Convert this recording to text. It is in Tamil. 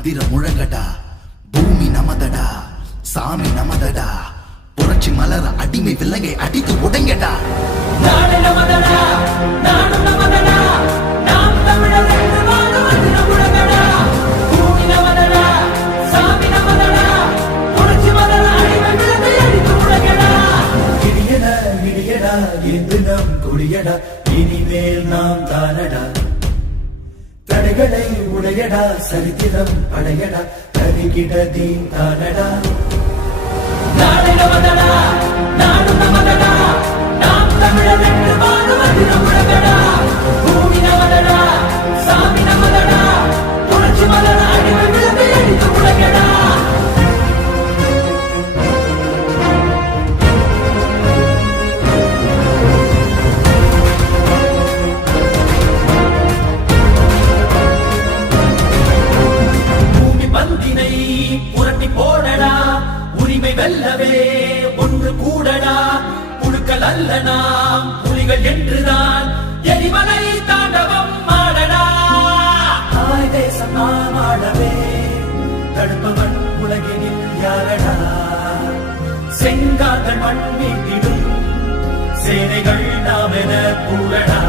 அதிர முழங்கடா, பூமி நமதடா, சாமி நமதடா, புரட்சி மலர அடிமை விலங்கை அடித்து உடைங்கடா. நாடு நமதடா, நாடு நமதடா, நாம் தமிழர் என்று வாழும் அதிர முழங்கடா, பூமி நமதடா, சாமி நமதடா, புரட்சி மலர அடிமை விலங்கை அடித்து உடைங்கடா. இடியடா இடியடா என்று நம் கொடியடா, இனிமேல் நாம் தானடா. தடைகளை உடையடா, சரித்திரம் படையடா, தருகிட தீன் தானடா. நாடு நமதடா, நாடு நமதடா, நாம் தமிழர் என்று வாழும் அதிர முழங்கடா, பூமி நமதடா, சாமி நமதடா, புரட்சி மலர அடிமை விலங்கை அடித்து உடைங்கடா. பந்தினை புரட்டி போடடா, உரிமை வெல்லவே ஒன்று கூடடா, புழுக்கள் அல்ல நாம் புலிகள் என்றுதான் எரிமலை தாண்டவம் ஆடடா. தாய் தேசம் நாம் ஆடவே தடுப்பவன் உலகினில் யாரடா. செங்கார்கள் மண் மீட்டிடும் சேனைகள் நாம் என கூறடா.